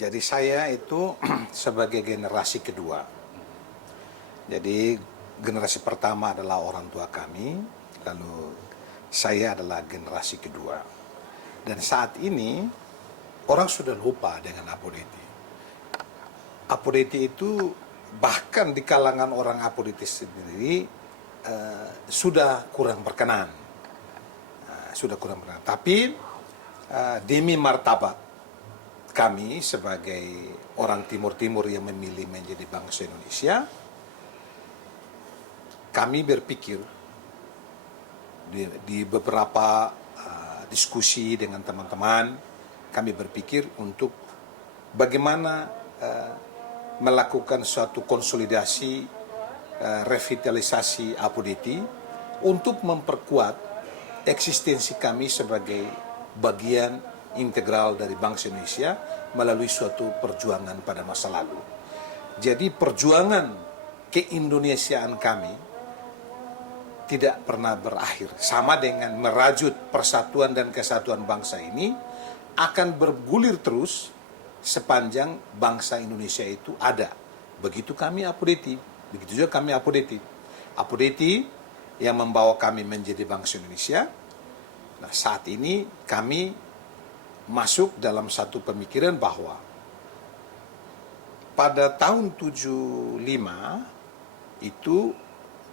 Jadi saya itu sebagai generasi kedua. Jadi generasi pertama adalah orang tua kami, lalu saya adalah generasi kedua. Dan saat ini orang sudah lupa dengan Apo-Deti. Apo-Deti itu bahkan di kalangan orang Apo-Deti sendiri sudah kurang berkenan. Tapi demi martabat kami sebagai orang Timur-Timur yang memilih menjadi bangsa Indonesia, kami berpikir di beberapa diskusi dengan teman-teman, kami berpikir untuk bagaimana melakukan suatu konsolidasi, revitalisasi Apo-Deti untuk memperkuat eksistensi kami sebagai bagian integral dari bangsa Indonesia melalui suatu perjuangan pada masa lalu. Jadi perjuangan keindonesiaan kami tidak pernah berakhir. Sama dengan merajut persatuan dan kesatuan bangsa ini akan bergulir terus sepanjang bangsa Indonesia itu ada. Begitu kami Apo-Deti, begitu juga kami Apo-Deti. Apo-Deti yang membawa kami menjadi bangsa Indonesia. Nah, saat ini kami masuk dalam satu pemikiran bahwa pada tahun 75 itu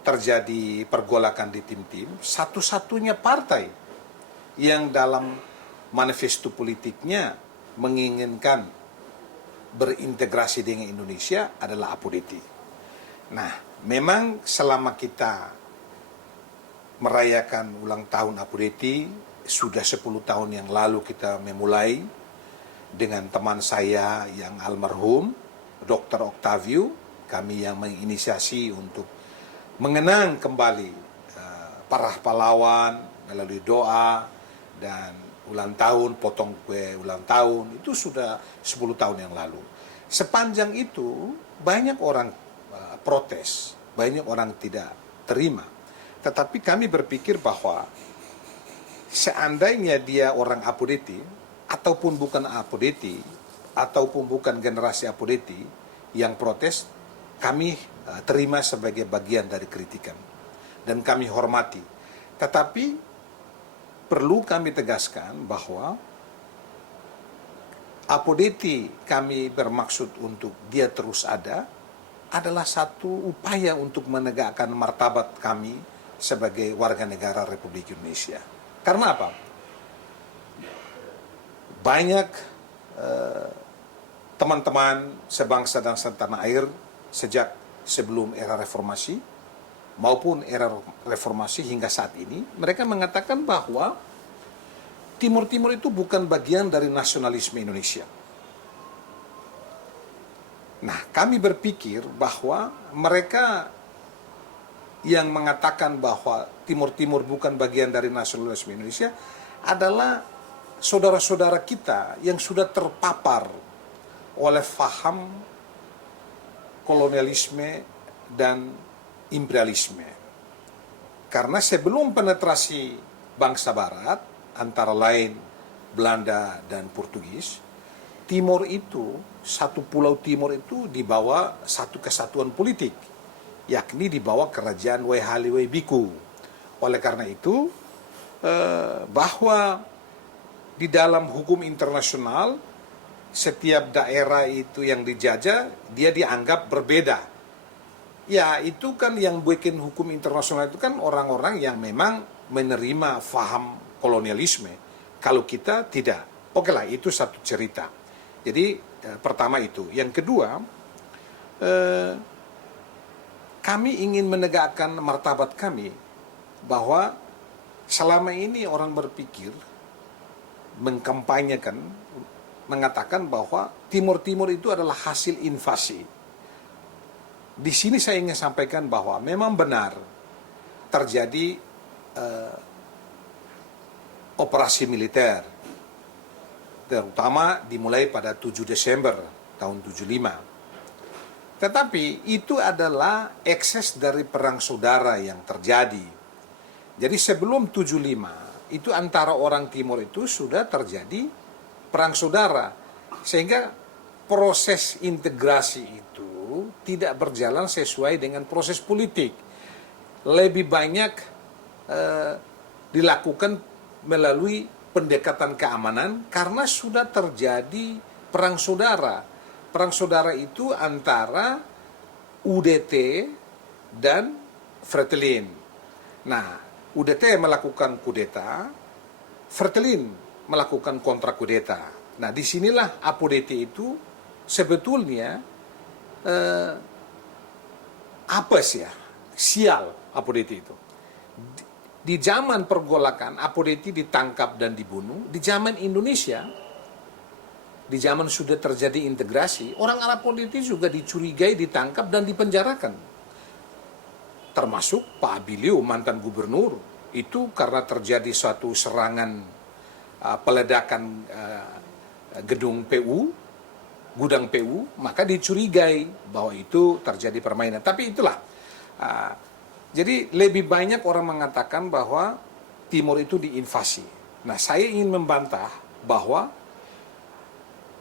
terjadi pergolakan di tim-tim, satu-satunya partai yang dalam manifesto politiknya menginginkan berintegrasi dengan Indonesia adalah Apo-Deti. Nah, memang selama kita merayakan ulang tahun Apo-Deti, sudah 10 tahun yang lalu kita memulai dengan teman saya yang almarhum, Dr. Octavio, kami yang menginisiasi untuk mengenang kembali para pahlawan melalui doa dan ulang tahun, potong kue ulang tahun, itu sudah 10 tahun yang lalu. Sepanjang itu banyak orang protes, banyak orang tidak terima. Tetapi kami berpikir bahwa seandainya dia orang Apo-Deti, ataupun bukan Apo-Deti, ataupun bukan generasi Apo-Deti yang protes, kami terima sebagai bagian dari kritikan. Dan kami hormati. Tetapi perlu kami tegaskan bahwa Apo-Deti kami bermaksud untuk dia terus ada, adalah satu upaya untuk menegakkan martabat kami sebagai warga negara Republik Indonesia. Karena apa? Banyak teman-teman sebangsa dan setanah air sejak sebelum era reformasi maupun era reformasi hingga saat ini, mereka mengatakan bahwa Timur-Timur itu bukan bagian dari nasionalisme Indonesia. Nah, kami berpikir bahwa mereka yang mengatakan bahwa Timur-Timur bukan bagian dari nasionalisme Indonesia adalah saudara-saudara kita yang sudah terpapar oleh faham kolonialisme dan imperialisme. Karena sebelum penetrasi bangsa Barat, antara lain Belanda dan Portugis, Timur itu, satu pulau Timur itu dibawa satu kesatuan politik, yakni di bawah kerajaan Wai Biku. Oleh karena itu, bahwa di dalam hukum internasional, setiap daerah itu yang dijajah, dia dianggap berbeda. Ya, itu kan yang bikin hukum internasional itu kan orang-orang yang memang menerima faham kolonialisme. Kalau kita tidak. Oke lah, itu satu cerita. Jadi, pertama itu. Yang kedua, kami ingin menegakkan martabat kami bahwa selama ini orang berpikir, mengkampanyekan, mengatakan bahwa Timur-Timur itu adalah hasil invasi. Di sini saya ingin sampaikan bahwa memang benar terjadi operasi militer, terutama dimulai pada 7 Desember tahun 75. Tetapi itu adalah ekses dari perang saudara yang terjadi. Jadi sebelum 75, itu antara orang Timur itu sudah terjadi perang saudara. Sehingga proses integrasi itu tidak berjalan sesuai dengan proses politik. Lebih banyak dilakukan melalui pendekatan keamanan karena sudah terjadi perang saudara. Perang saudara itu antara UDT dan Fretilin. Nah, UDT melakukan kudeta, Fretilin melakukan kontra kudeta. Nah, disinilah APODT itu sebetulnya apes ya, sial APODT itu. Di zaman pergolakan, APODT ditangkap dan dibunuh. Di zaman Indonesia, di zaman sudah terjadi integrasi, orang APODT juga dicurigai, ditangkap, dan dipenjarakan. Termasuk Pak Abilio, mantan gubernur. Itu karena terjadi suatu serangan peledakan gedung PU, gudang PU, maka dicurigai bahwa itu terjadi permainan. Tapi itulah, jadi lebih banyak orang mengatakan bahwa Timur itu diinvasi. Nah, saya ingin membantah bahwa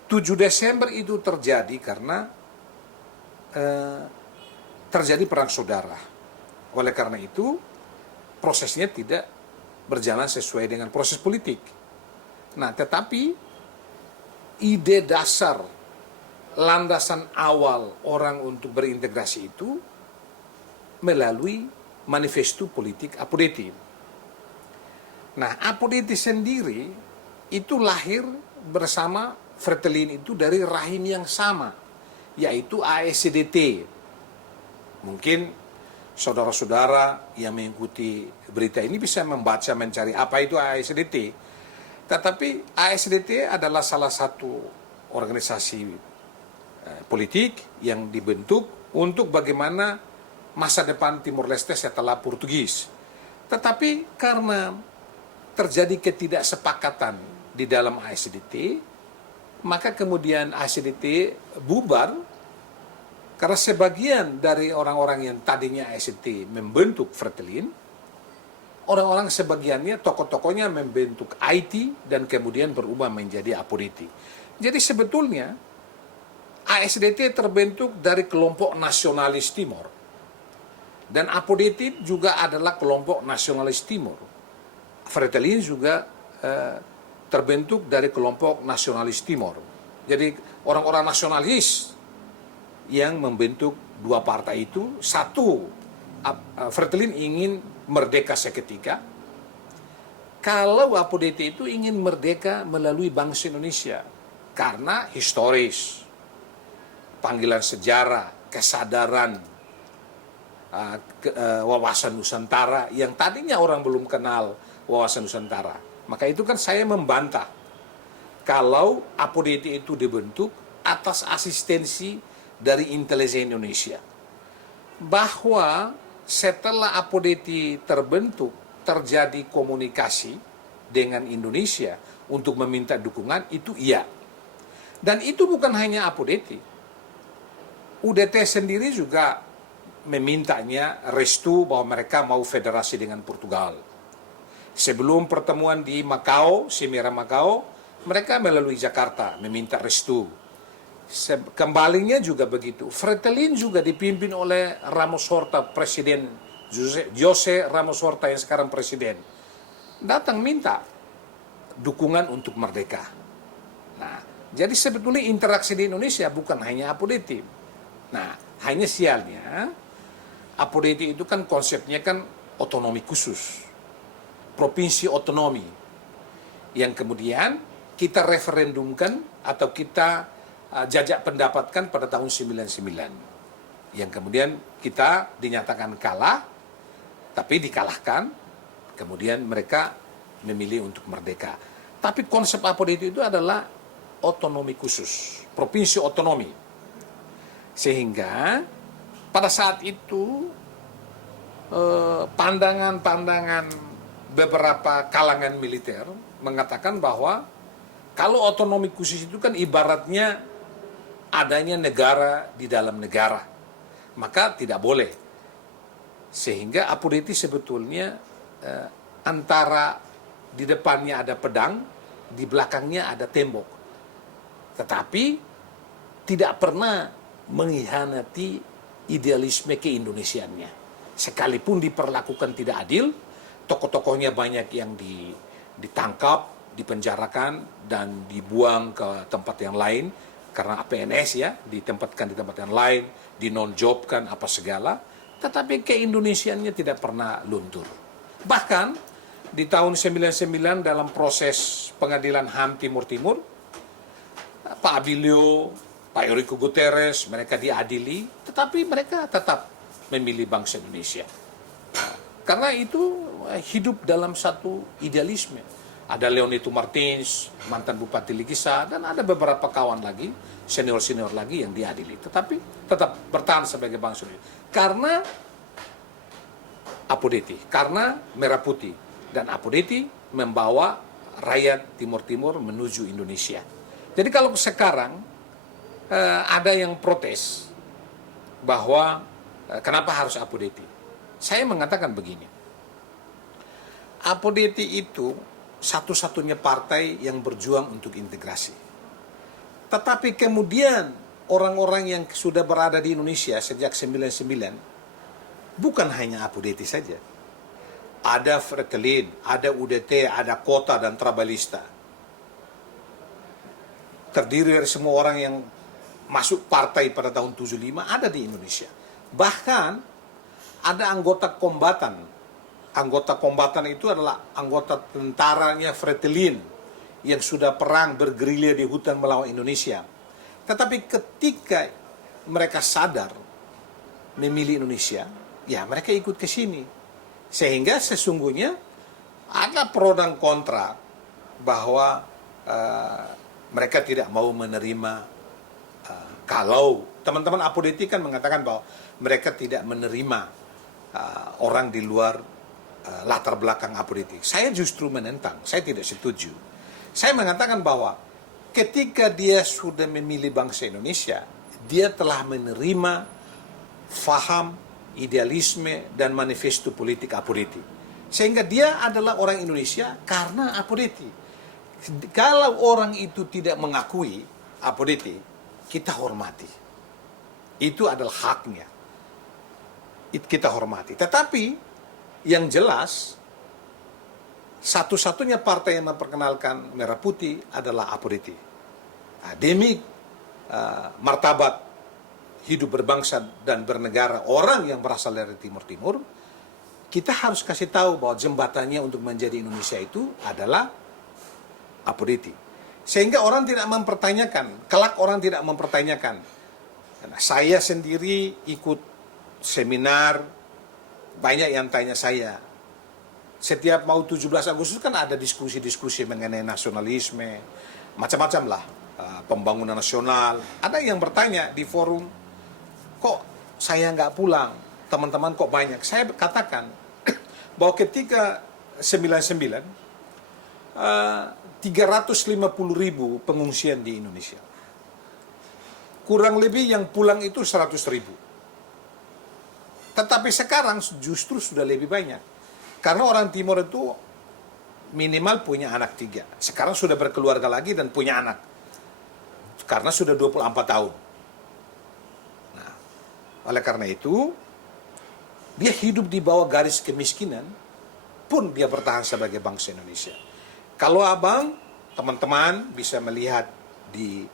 7 Desember itu terjadi karena terjadi perang saudara. Oleh karena itu, prosesnya tidak berjalan sesuai dengan proses politik. Nah, tetapi ide dasar, landasan awal orang untuk berintegrasi itu melalui manifesto politik APODT. Nah, APODT sendiri itu lahir bersama Fretilin itu dari rahim yang sama, yaitu ASDT. Mungkin saudara-saudara yang mengikuti berita ini bisa membaca, mencari apa itu ASDT. Tetapi ASDT adalah salah satu organisasi politik yang dibentuk untuk bagaimana masa depan Timor Leste setelah Portugis. Tetapi karena terjadi ketidaksepakatan di dalam ASDT, maka kemudian ASDT bubar karena sebagian dari orang-orang yang tadinya ASDT membentuk Fretilin, orang-orang sebagiannya, tokoh-tokohnya membentuk IT dan kemudian berubah menjadi APODT. Jadi sebetulnya ASDT terbentuk dari kelompok nasionalis Timor. Dan APODT juga adalah kelompok nasionalis Timor. Fretilin juga terbentuk dari kelompok nasionalis Timor. Jadi orang-orang nasionalis yang membentuk dua partai itu, satu, Fretilin ingin merdeka seketika. Kalau APODT itu ingin merdeka melalui bangsa Indonesia, karena historis, panggilan sejarah, kesadaran, wawasan Nusantara yang tadinya orang belum kenal wawasan Nusantara. Maka itu kan saya membantah kalau APODT itu dibentuk atas asistensi dari intelijen Indonesia. Bahwa setelah APODT terbentuk, terjadi komunikasi dengan Indonesia untuk meminta dukungan, itu iya. Dan itu bukan hanya APODT. UDT sendiri juga memintanya restu bahwa mereka mau federasi dengan Portugal. Sebelum pertemuan di Macau, Semira Macau, mereka melalui Jakarta meminta restu. Kembalinya juga begitu. Fretilin juga dipimpin oleh Ramos Horta, Presiden Jose Ramos Horta yang sekarang presiden. Datang minta dukungan untuk merdeka. Nah, jadi sebetulnya interaksi di Indonesia bukan hanya APODT. Nah, hanya sialnya APODT itu kan konsepnya kan otonomi khusus, provinsi otonomi, yang kemudian kita referendumkan atau kita jajak pendapatkan pada tahun 99, yang kemudian kita dinyatakan kalah, tapi dikalahkan, kemudian mereka memilih untuk merdeka. Tapi konsep APODT itu adalah otonomi khusus, provinsi otonomi. Sehingga pada saat itu pandangan-pandangan beberapa kalangan militer mengatakan bahwa kalau otonomi khusus itu kan ibaratnya adanya negara di dalam negara, maka tidak boleh. Sehingga APODT sebetulnya antara di depannya ada pedang, di belakangnya ada tembok. Tetapi tidak pernah mengkhianati idealisme keindonesiaannya. Sekalipun diperlakukan tidak adil, tokoh-tokohnya banyak yang ditangkap, dipenjarakan, dan dibuang ke tempat yang lain karena PNS ya, ditempatkan di tempat yang lain, dinonjobkan apa segala, tetapi keindonesiaannya tidak pernah luntur. Bahkan di tahun 99 dalam proses pengadilan HAM Timur Timur, Pak Abilio, Pak Eurico Guterres, mereka diadili, tetapi mereka tetap memilih bangsa Indonesia. Karena itu hidup dalam satu idealisme. Ada Leonito Martins, mantan Bupati Ligisa, dan ada beberapa kawan lagi, senior-senior lagi yang diadili. Tetapi tetap bertahan sebagai bangsa Indonesia. Karena Apodeti, karena Merah Putih. Dan Apodeti membawa rakyat Timur Timur menuju Indonesia. Jadi kalau sekarang ada yang protes bahwa kenapa harus Apodeti? Saya mengatakan begini, Apodeti itu satu-satunya partai yang berjuang untuk integrasi. Tetapi kemudian orang-orang yang sudah berada di Indonesia sejak 99, bukan hanya Apodeti saja. Ada Fretilin, ada UDT, ada Kota dan Trabalista. Terdiri dari semua orang yang masuk partai pada tahun 75 ada di Indonesia. Bahkan ada anggota kombatan. Anggota kombatan itu adalah anggota tentaranya Fretilin yang sudah perang bergerilya di hutan melawan Indonesia. Tetapi ketika mereka sadar memilih Indonesia, ya mereka ikut ke sini. Sehingga sesungguhnya ada pro dan kontra bahwa mereka tidak mau menerima kalau teman-teman Apodeti kan mengatakan bahwa mereka tidak menerima orang di luar latar belakang Apodeti. Saya justru menentang, saya tidak setuju. Saya mengatakan bahwa ketika dia sudah memilih bangsa Indonesia, dia telah menerima faham, idealisme, dan manifesto politik Apodeti. Sehingga dia adalah orang Indonesia karena Apodeti. Kalau orang itu tidak mengakui Apodeti, kita hormati. Itu adalah haknya. Kita hormati. Tetapi yang jelas, satu-satunya partai yang memperkenalkan Merah Putih adalah Apodeti. Nah, demi martabat hidup berbangsa dan bernegara orang yang berasal dari Timur Timur, kita harus kasih tahu bahwa jembatannya untuk menjadi Indonesia itu adalah Apodeti. Sehingga orang tidak mempertanyakan, kelak orang tidak mempertanyakan. Nah, saya sendiri ikut seminar, banyak yang tanya saya. Setiap mau 17 Agustus kan ada diskusi-diskusi mengenai nasionalisme, macam-macam lah, pembangunan nasional. Ada yang bertanya di forum, kok saya nggak pulang? Teman-teman kok banyak? Saya katakan bahwa ketika 99, 350.000 pengungsian di Indonesia. Kurang lebih yang pulang itu 100.000. Tetapi sekarang justru sudah lebih banyak. Karena orang Timur itu minimal punya anak 3. Sekarang sudah berkeluarga lagi dan punya anak. Karena sudah 24 tahun. Nah, oleh karena itu, dia hidup di bawah garis kemiskinan, pun dia bertahan sebagai bangsa Indonesia. Kalau abang, teman-teman bisa melihat di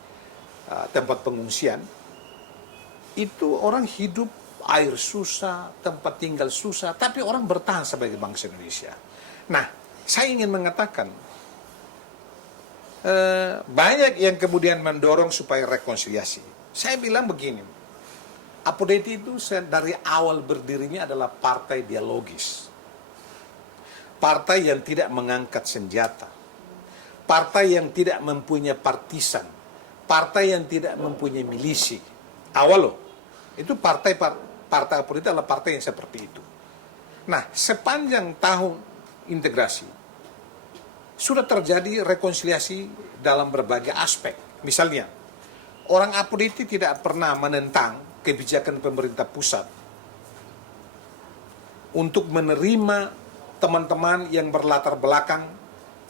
tempat pengungsian, itu orang hidup air susah, tempat tinggal susah, tapi orang bertahan sebagai bangsa Indonesia. Nah, saya ingin mengatakan, banyak yang kemudian mendorong supaya rekonsiliasi. Saya bilang begini, Apodeti itu dari awal berdirinya adalah partai dialogis. Partai yang tidak mengangkat senjata. Partai yang tidak mempunyai partisan. Partai yang tidak mempunyai milisi. Awal loh, itu partai Apodeti adalah partai yang seperti itu. Nah, sepanjang tahun integrasi, sudah terjadi rekonsiliasi dalam berbagai aspek. Misalnya, orang Apodeti tidak pernah menentang kebijakan pemerintah pusat untuk menerima teman-teman yang berlatar belakang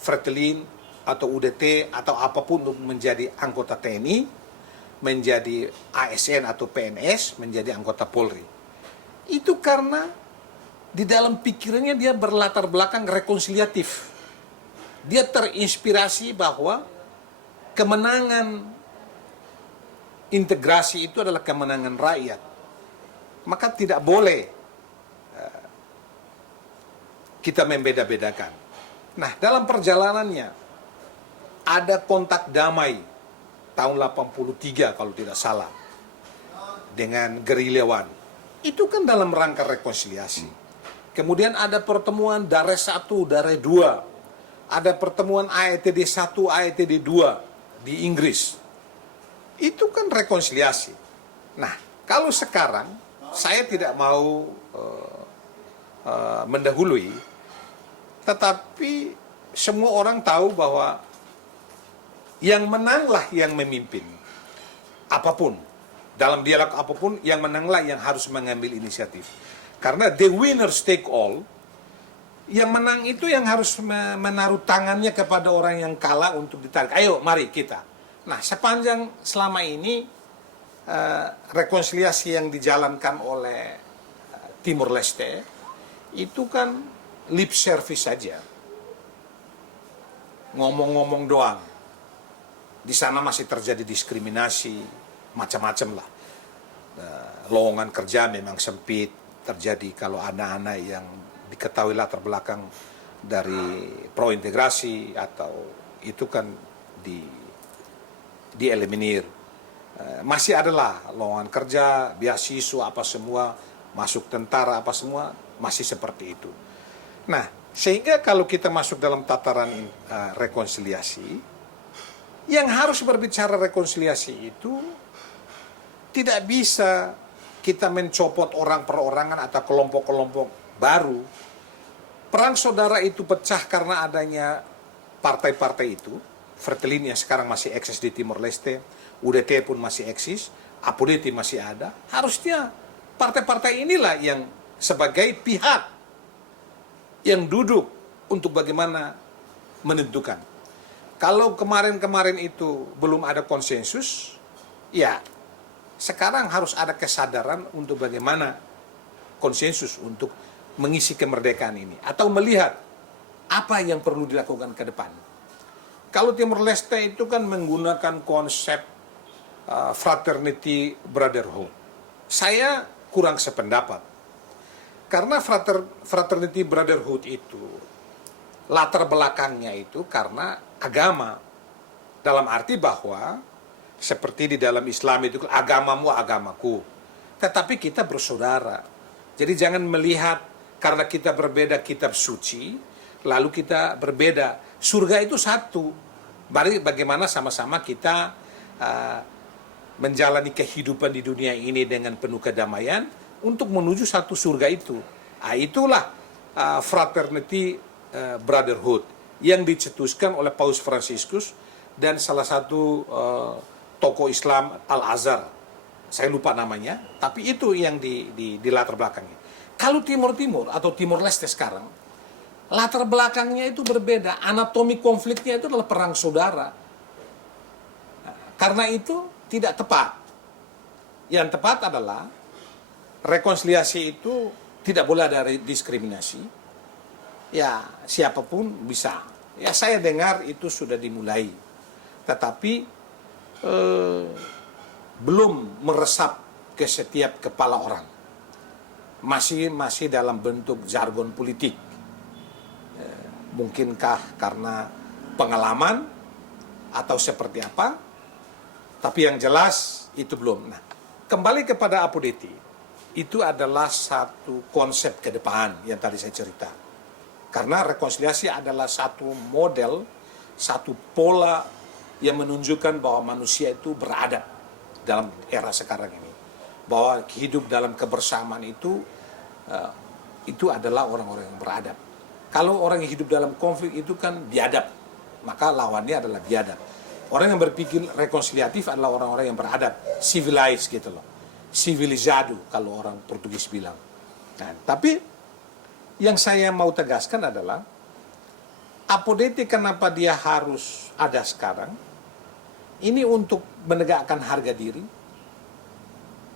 Fretilin atau UDT atau apapun untuk menjadi anggota TNI, menjadi ASN atau PNS, menjadi anggota Polri. Itu karena di dalam pikirannya dia berlatar belakang rekonsiliatif. Dia terinspirasi bahwa kemenangan integrasi itu adalah kemenangan rakyat. Maka tidak boleh kita membeda-bedakan. Nah, dalam perjalanannya ada kontak damai tahun 83 kalau tidak salah dengan gerilyawan. Itu kan dalam rangka rekonsiliasi. Kemudian ada pertemuan Dares 1, Dares 2. Ada pertemuan AETD 1, AETD 2 di Inggris. Itu kan rekonsiliasi. Nah, kalau sekarang saya tidak mau mendahului, tetapi semua orang tahu bahwa yang menanglah yang memimpin. Apapun, dalam dialog apapun, yang menanglah yang harus mengambil inisiatif. Karena the winners take all, yang menang itu yang harus menaruh tangannya kepada orang yang kalah untuk ditarik. Ayo, mari kita. Nah, sepanjang selama ini rekonsiliasi yang dijalankan oleh Timor Leste itu kan lip service saja, ngomong-ngomong doang. Di sana masih terjadi diskriminasi, macam-macam lah. Lowongan kerja memang sempit, terjadi kalau anak-anak yang diketahui latar belakang dari pro integrasi atau itu kan dieliminir. Masih adalah lowongan kerja, beasiswa apa semua, masuk tentara apa semua, masih seperti itu. Nah, sehingga kalau kita masuk dalam tataran rekonsiliasi, yang harus berbicara rekonsiliasi itu tidak bisa kita mencopot orang perorangan atau kelompok-kelompok baru. Perang saudara itu pecah karena adanya partai-partai itu. Fretilin yang sekarang masih eksis di Timor Leste, UDT pun masih eksis, APODT masih ada. Harusnya partai-partai inilah yang sebagai pihak yang duduk untuk bagaimana menentukan. Kalau kemarin-kemarin itu belum ada konsensus, ya sekarang harus ada kesadaran untuk bagaimana konsensus untuk mengisi kemerdekaan ini. Atau melihat apa yang perlu dilakukan ke depan. Kalau Timor Leste itu kan menggunakan konsep fraternity brotherhood. Saya kurang sependapat. Karena fraternity brotherhood itu latar belakangnya itu karena agama. Dalam arti bahwa seperti di dalam Islam itu agamamu agamaku. Tetapi kita bersaudara. Jadi jangan melihat karena kita berbeda kitab suci, lalu kita berbeda. Surga itu satu. Mari bagaimana sama-sama kita menjalani kehidupan di dunia ini dengan penuh kedamaian untuk menuju satu surga itu. Nah, itulah fraternity brotherhood yang dicetuskan oleh Paus Fransiskus dan salah satu tokoh Islam Al-Azhar. Saya lupa namanya, tapi itu yang di latar belakangnya. Kalau Timur-Timur atau Timor Leste sekarang, latar belakangnya itu berbeda. Anatomi konfliknya itu adalah perang saudara. Karena itu tidak tepat. Yang tepat adalah rekonsiliasi itu tidak boleh ada diskriminasi. Ya, siapapun bisa. Ya, saya dengar itu sudah dimulai. Tetapi belum meresap ke setiap kepala orang. Masih dalam bentuk jargon politik. Mungkinkah karena pengalaman atau seperti apa? Tapi yang jelas itu belum. Nah, kembali kepada APODT, itu adalah satu konsep ke depan yang tadi saya cerita. Karena rekonsiliasi adalah satu model, satu pola yang menunjukkan bahwa manusia itu beradab dalam era sekarang ini. Bahwa hidup dalam kebersamaan itu adalah orang-orang yang beradab. Kalau orang yang hidup dalam konflik itu kan biadab, maka lawannya adalah biadab. Orang yang berpikir rekonsiliatif adalah orang-orang yang beradab, civilized gitu loh. Civilizado kalau orang Portugis bilang. Nah, tapi yang saya mau tegaskan adalah APODT kenapa dia harus ada sekarang? ini untuk menegakkan harga diri,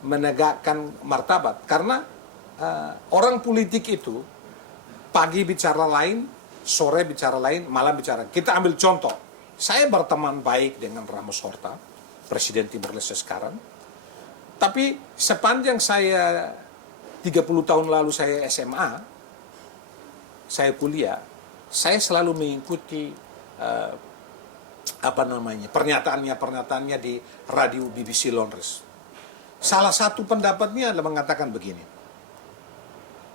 menegakkan martabat. Karena orang politik itu pagi bicara lain, sore bicara lain, malam bicara. Kita ambil contoh. Saya berteman baik dengan Ramos Horta, Presiden Timor Leste sekarang. Tapi sepanjang saya 30 tahun lalu saya SMA, saya kuliah, saya selalu mengikuti pernyataannya di radio BBC Londres. Salah satu pendapatnya adalah mengatakan begini,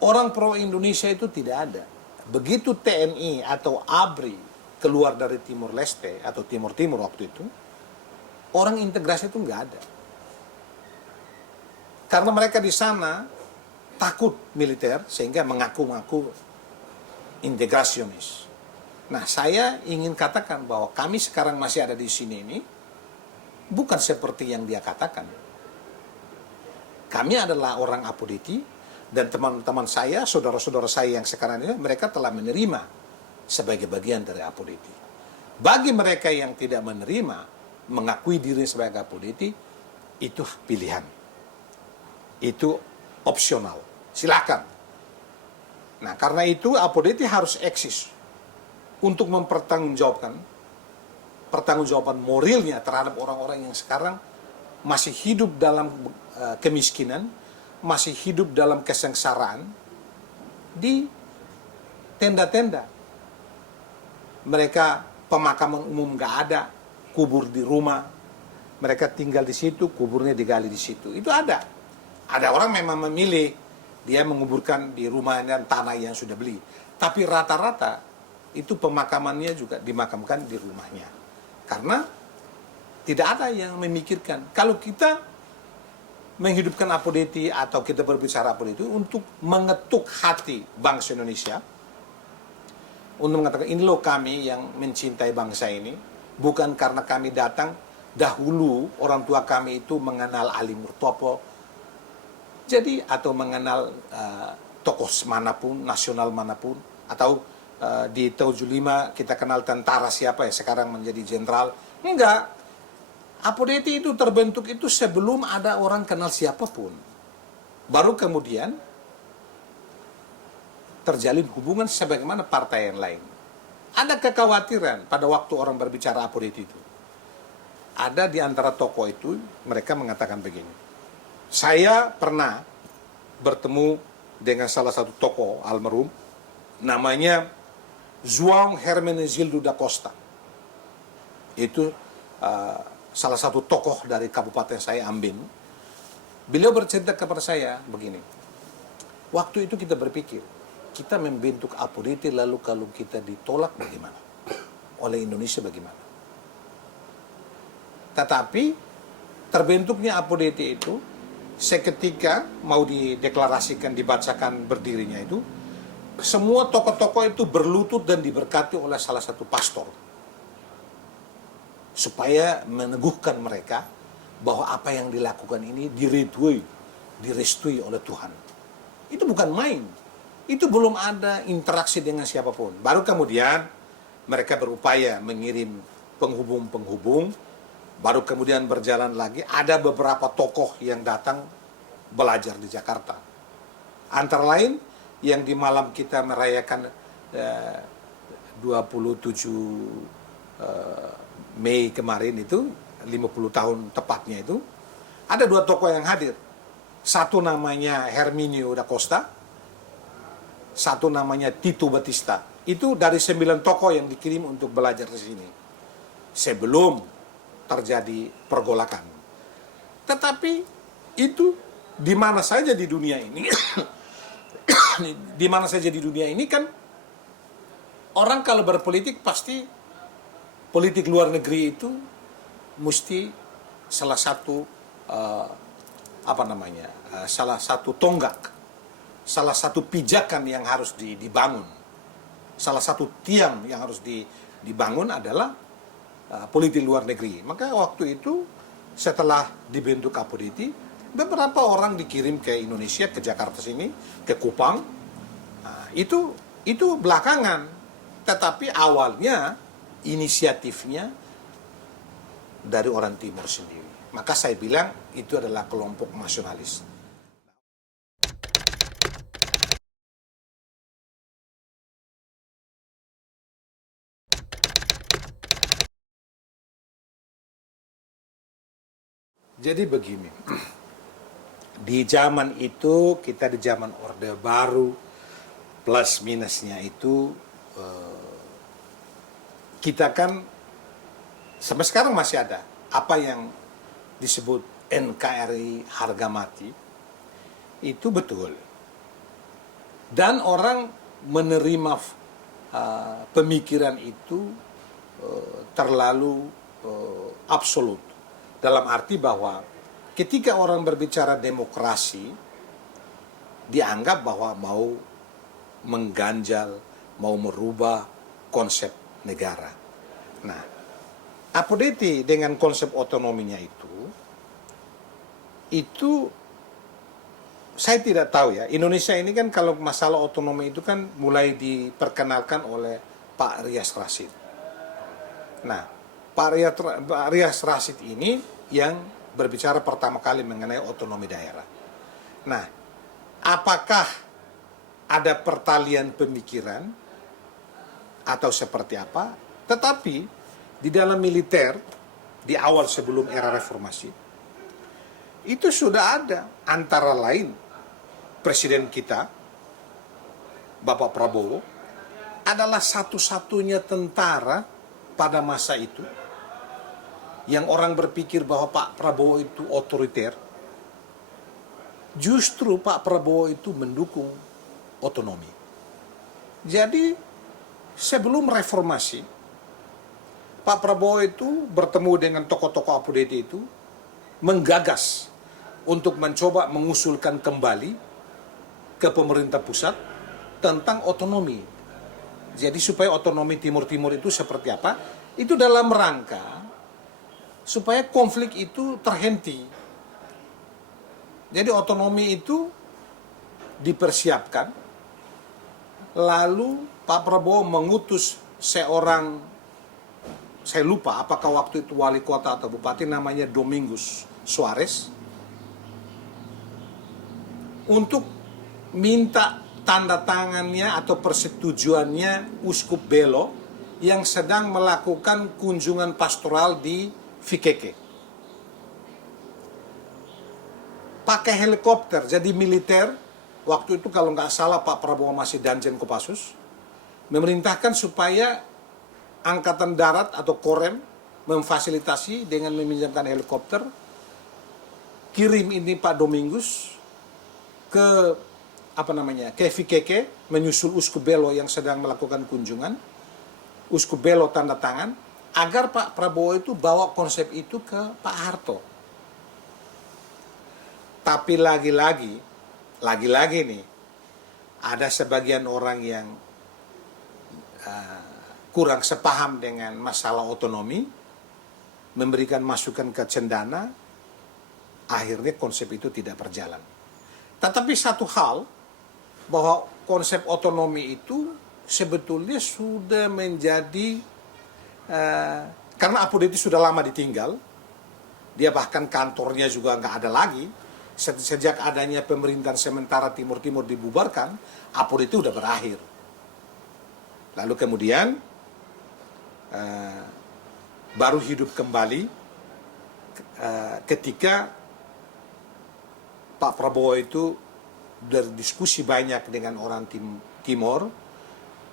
orang pro Indonesia itu tidak ada. Begitu TNI atau ABRI keluar dari Timor Leste atau Timur Timur waktu itu, orang integrasi itu nggak ada. Karena mereka di sana takut militer sehingga mengaku-ngaku integrasionis. Nah, saya ingin katakan bahwa kami sekarang masih ada di sini ini bukan seperti yang dia katakan. Kami adalah orang Apodeti dan teman-teman saya, saudara-saudara saya yang sekarang ini, mereka telah menerima sebagai bagian dari Apodeti. Bagi mereka yang tidak menerima, mengakui diri sebagai Apodeti, itu pilihan. Itu opsional. Silakan. Nah, karena itu Apodeti harus eksis untuk mempertanggungjawabkan pertanggungjawaban moralnya terhadap orang-orang yang sekarang masih hidup dalam kemiskinan, masih hidup dalam kesengsaraan di tenda-tenda. Mereka pemakaman umum nggak ada, kubur di rumah, mereka tinggal di situ, kuburnya digali di situ. Itu ada. Ada orang memang memilih dia menguburkan di rumah dan tanah yang sudah beli. Tapi rata-rata itu pemakamannya juga dimakamkan di rumahnya. Karena tidak ada yang memikirkan. Kalau kita menghidupkan Apodeti atau kita berbicara Apodeti untuk mengetuk hati bangsa Indonesia, untuk mengatakan ini loh kami yang mencintai bangsa ini, bukan karena kami datang dahulu orang tua kami itu mengenal Ali Murtopo, jadi atau mengenal tokoh manapun, nasional manapun, atau di tahun 75 kita kenal tentara siapa ya sekarang menjadi jenderal. Enggak. Apodeti itu terbentuk itu sebelum ada orang kenal siapapun. Baru kemudian terjalin hubungan sebagaimana partai yang lain. Ada kekhawatiran pada waktu orang berbicara Apodeti itu. Ada di antara tokoh itu mereka mengatakan begini. Saya pernah bertemu dengan salah satu tokoh almarhum, namanya João Hermenegildo da Costa. Itu salah satu tokoh dari kabupaten saya, Ambin. Beliau bercerita kepada saya begini, waktu itu kita berpikir, kita membentuk Apodeti lalu kalau kita ditolak bagaimana? Oleh Indonesia bagaimana? Tetapi terbentuknya Apodeti itu seketika mau dideklarasikan, dibacakan berdirinya itu, semua tokoh-tokoh itu berlutut dan diberkati oleh salah satu pastor. Supaya meneguhkan mereka bahwa apa yang dilakukan ini direstui oleh Tuhan. Itu bukan main. Itu belum ada interaksi dengan siapapun. Baru kemudian mereka berupaya mengirim penghubung-penghubung. Baru kemudian berjalan lagi, ada beberapa tokoh yang datang belajar di Jakarta. Antara lain, yang di malam kita merayakan 27 Mei kemarin itu, 50 tahun tepatnya itu, ada dua tokoh yang hadir. Satu namanya Herminio da Costa, satu namanya Tito Batista. Itu dari 9 tokoh yang dikirim untuk belajar di sini. Sebelum terjadi pergolakan. Tetapi itu di mana saja di dunia ini, di mana saja di dunia ini kan orang kalau berpolitik pasti politik luar negeri itu mesti salah satu salah satu tonggak, salah satu pijakan yang harus dibangun, salah satu tiang yang harus dibangun adalah politik luar negeri. Maka waktu itu setelah dibentuk Apodeti, beberapa orang dikirim ke Indonesia, ke Jakarta sini, ke Kupang. Nah, itu belakangan. Tetapi awalnya inisiatifnya dari orang Timur sendiri. Maka saya bilang itu adalah kelompok nasionalis. Jadi begini, di zaman itu kita di zaman Orde Baru, plus minusnya itu kita kan sampai sekarang masih ada apa yang disebut NKRI harga mati, itu betul. Dan orang menerima pemikiran itu terlalu absolut. Dalam arti bahwa ketika orang berbicara demokrasi, dianggap bahwa mau mengganjal, mau merubah konsep negara. Nah, Apodeti dengan konsep otonominya itu saya tidak tahu ya. Indonesia ini kan kalau masalah otonomi itu kan mulai diperkenalkan oleh Pak Rias Rasyid. Nah, Pak Rias Rasyid ini yang berbicara pertama kali mengenai otonomi daerah. Nah, apakah ada pertalian pemikiran atau seperti apa? Tetapi di dalam militer, di awal sebelum era reformasi, itu sudah ada antara lain presiden kita, Bapak Prabowo, adalah satu-satunya tentara pada masa itu yang orang berpikir bahwa Pak Prabowo itu otoriter. Justru Pak Prabowo itu mendukung otonomi. Jadi sebelum reformasi, Pak Prabowo itu bertemu dengan tokoh-tokoh Apodeti itu, menggagas untuk mencoba mengusulkan kembali ke pemerintah pusat tentang otonomi. Jadi supaya otonomi Timur-Timur itu seperti apa? Itu dalam rangka supaya konflik itu terhenti. Jadi otonomi itu dipersiapkan, lalu Pak Prabowo mengutus seorang, saya lupa apakah waktu itu wali kota atau bupati, namanya Domingus Suarez, untuk minta tanda tangannya atau persetujuannya Uskup Belo yang sedang melakukan kunjungan pastoral di Fikeke. Pakai helikopter, jadi militer. Waktu itu kalau nggak salah Pak Prabowo masih Danjen Kopassus, memerintahkan supaya Angkatan Darat atau Korem memfasilitasi dengan meminjamkan helikopter, kirim ini Pak Domingus ke ke Fikeke, menyusul Uskup Belo yang sedang melakukan kunjungan. Uskup Belo tanda tangan, agar Pak Prabowo itu bawa konsep itu ke Pak Harto. Tapi lagi-lagi nih, ada sebagian orang yang kurang sepaham dengan masalah otonomi, memberikan masukan ke Cendana, akhirnya konsep itu tidak berjalan. Tetapi satu hal, bahwa konsep otonomi itu sebetulnya sudah menjadi, karena Apodeti sudah lama ditinggal, dia bahkan kantornya juga nggak ada lagi. Sejak adanya pemerintahan sementara Timur-Timur dibubarkan, Apodeti udah berakhir. Lalu kemudian baru hidup kembali ketika Pak Prabowo itu berdiskusi banyak dengan orang Timur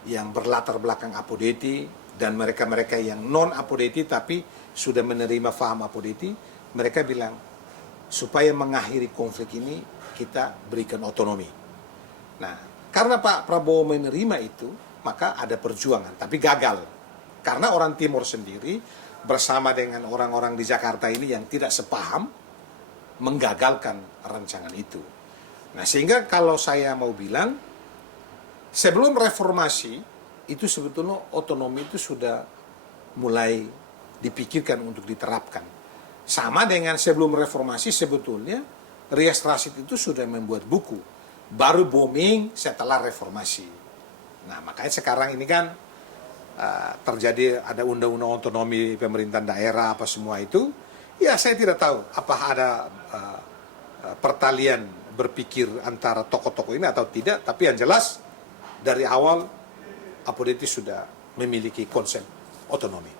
yang berlatar belakang Apodeti, dan mereka-mereka yang non-Apodeti tapi sudah menerima faham Apodeti, mereka bilang, supaya mengakhiri konflik ini, kita berikan otonomi. Nah, karena Pak Prabowo menerima itu, maka ada perjuangan, tapi gagal. Karena orang Timur sendiri, bersama dengan orang-orang di Jakarta ini yang tidak sepaham, menggagalkan rancangan itu. Nah, sehingga kalau saya mau bilang, sebelum reformasi, itu sebetulnya otonomi itu sudah mulai dipikirkan untuk diterapkan. Sama dengan sebelum reformasi, sebetulnya Rias Rasyid itu sudah membuat buku, baru booming setelah reformasi. Nah, makanya sekarang ini kan terjadi ada undang-undang otonomi pemerintahan daerah apa semua itu, ya saya tidak tahu apa ada pertalian berpikir antara tokoh-tokoh ini atau tidak, tapi yang jelas dari awal Apo Detti sudah memiliki konsep otonomi.